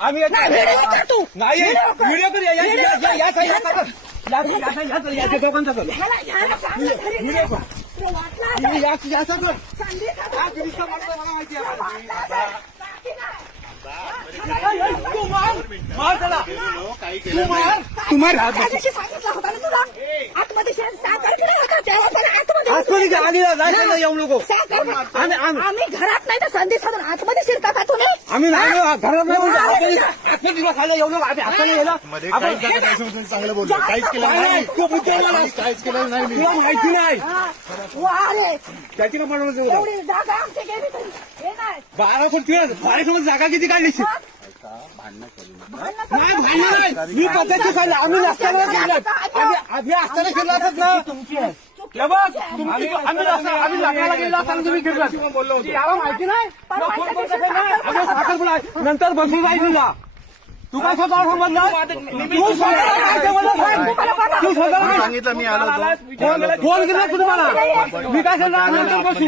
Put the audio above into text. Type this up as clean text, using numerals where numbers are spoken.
आम्ही नाही व्हिडिओ करूया या दोघांचा करू तुम्हाला येऊ नको आम्ही घरात नाही तर संधी साधून आतमध्ये शिरता का तुम्ही? आम्ही नाही घरात नाही आतमध्ये खायला येऊ नको आम्ही हाताने गेला चांगलं बोलतो काहीच केलं नाही काहीच केलं नाही तुला माहिती नाही त्याची एवढी जागा आमची गेली तरी हे नाही 12 कोटी बाहेर जागा किती काढली मी पद्धती सांगितलं आम्ही असताना केलं आम्ही असताना केलं असत ना आम्ही लग्नाला गेलो असताना तुम्ही केलं बोललो याला माहिती नाही नंतर बसून जाईल तुला तू काय स्वतः समजला तू स्वतः सांगितलं मी आलो फोन केला तुम्हाला मी काय करणार नंतर बसू